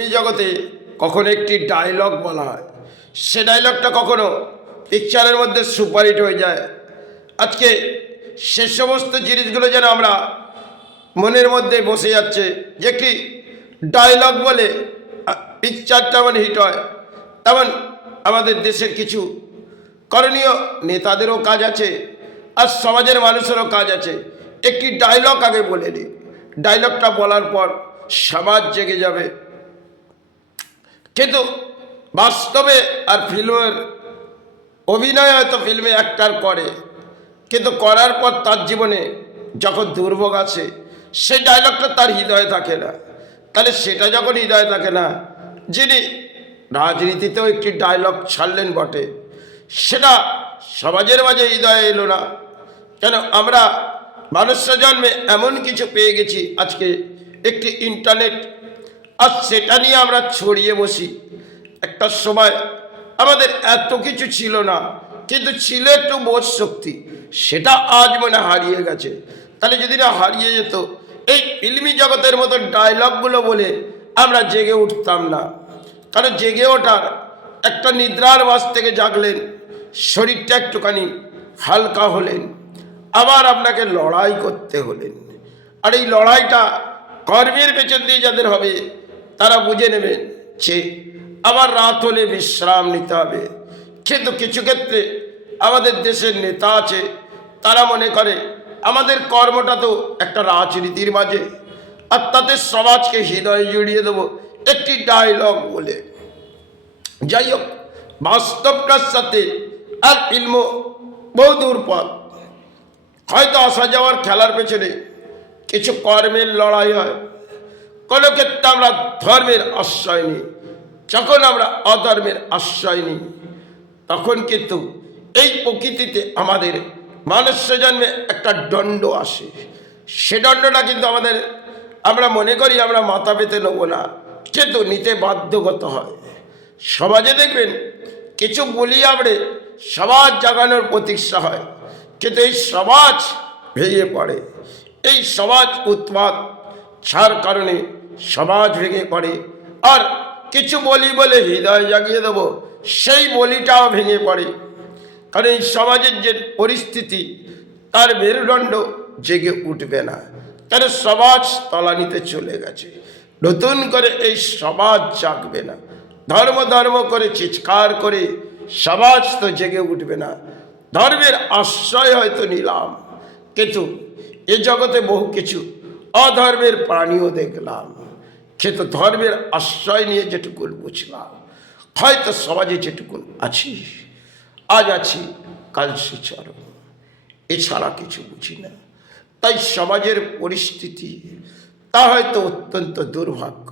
ফিল্মি জগতে কখনো একটি ডায়লগ বলা হয়, সে ডায়লগটা কখনো পিকচারের মধ্যে সুপারহিট হয়ে যায়। আজকে সে সমস্ত জিনিসগুলো যেন আমরা মনের মধ্যে বসে যাচ্ছে, যে একটি ডায়লগ বলে পিকচার যেমন হিট হয়, তেমন আমাদের দেশের কিছু করণীয় নেতাদেরও কাজ আছে, আর সমাজের মানুষেরও কাজ আছে। একটি ডায়লগ আগে বলে নিই, ডায়লগটা বলার পর সমাজ জেগে যাবে। কিন্তু বাস্তবে আর ফিল্মের অভিনয় হয়তো ফিল্মে অ্যাক্টার করে, কিন্তু করার পর তার জীবনে যখন দুর্ভোগ আসে সেই ডায়লগটা তার হৃদয়ে থাকে না। তাহলে সেটা যখন হৃদয়ে থাকে না, যিনি রাজনীতিতেও একটি ডায়লগ ছাড়লেন বটে, সেটা সমাজের মাঝে হৃদয়ে এলো না কেন? আমরা মানুষ্য জন্মে এমন কিছু পেয়ে গেছি আজকে, একটি ইন্টারনেট, আর সেটা নিয়ে আমরা ছড়িয়ে বসি। একটা সময় আমাদের এত কিছু ছিল না, কিন্তু ছিল একটু বোধ শক্তি, সেটা আজ মনে হারিয়ে গেছে। তাহলে যদি না হারিয়ে যেত, এই ফিল্মি জগতের মতো ডায়লগগুলো বলে আমরা জেগে উঠতাম না। কারণ জেগে ওঠার একটা নিদ্রার বাস থেকে জাগলেন, শরীরটা একটুখানি হালকা হলেন, আবার আপনাকে লড়াই করতে হলেন। আর এই লড়াইটা কর্মের পেছন দিয়ে যাদের হবে তারা বুঝে নেবেন যে আবার রাত হলে বিশ্রাম নিতে হবে। কিন্তু কিছু ক্ষেত্রে আমাদের দেশের নেতা আছে, তারা মনে করে আমাদের কর্মটা তো একটা রাজনীতির মাঝে, আর তাদের সমাজকে হৃদয়ে জড়িয়ে দেবো একটি ডায়লগ বলে। যাই হোক, বাস্তবটার সাথে আর ফিল্ম বহু দূর পথ। হয়তো আসা যাওয়ার খেলার পেছনে কিছু কর্মের লড়াই হয়, কোনো ক্ষেত্রে আমরা ধর্মের আশ্রয় নিই। যখন আমরা অধর্মের আশ্রয় নিই, তখন কিন্তু এই প্রকৃতিতে আমাদের মানুষ্য জন্মে একটা দণ্ড আসে। সে দণ্ডটা কিন্তু আমরা মনে করি আমরা মাথা পেতে নেব না, কিন্তু নিতে বাধ্যগত হয়। সমাজে দেখবেন কিছু বলি আমরা সমাজ জাগানোর প্রতীক্ষা হয়, কিন্তু এই সমাজ ভেঙে পড়ে। এই সমাজ উৎপাত ছাড় কারণে সমাজ ভেঙে পড়ে। আর কিছু বলি বলে হৃদয় জাগিয়ে দেব, সেই বলিটাও ভেঙে পড়ে। কারণ এই সমাজের যে পরিস্থিতি, তার মেরুদণ্ড জেগে উঠবে না। তার সমাজ তলানিতে চলে গেছে, নতুন করে এই সমাজ জাগবে না। ধর্ম ধর্ম করে চিৎকার করে সমাজ তো জেগে উঠবে না। ধর্মের আশ্রয় হয়তো নিলাম, কিন্তু এ জগতে বহু কিছু অধর্মের প্রাণীও দেখলাম, কিন্তু ধর্মের আশ্রয় নিয়ে যেটুকুন বুঝলাম, হয়তো সমাজে যেটুকুন আছি, আজ আছি কাল শ্রীচরণ, এছাড়া কিছু বুঝি না। তাই সমাজের পরিস্থিতি তা হয়তো অত্যন্ত দুর্ভাগ্য।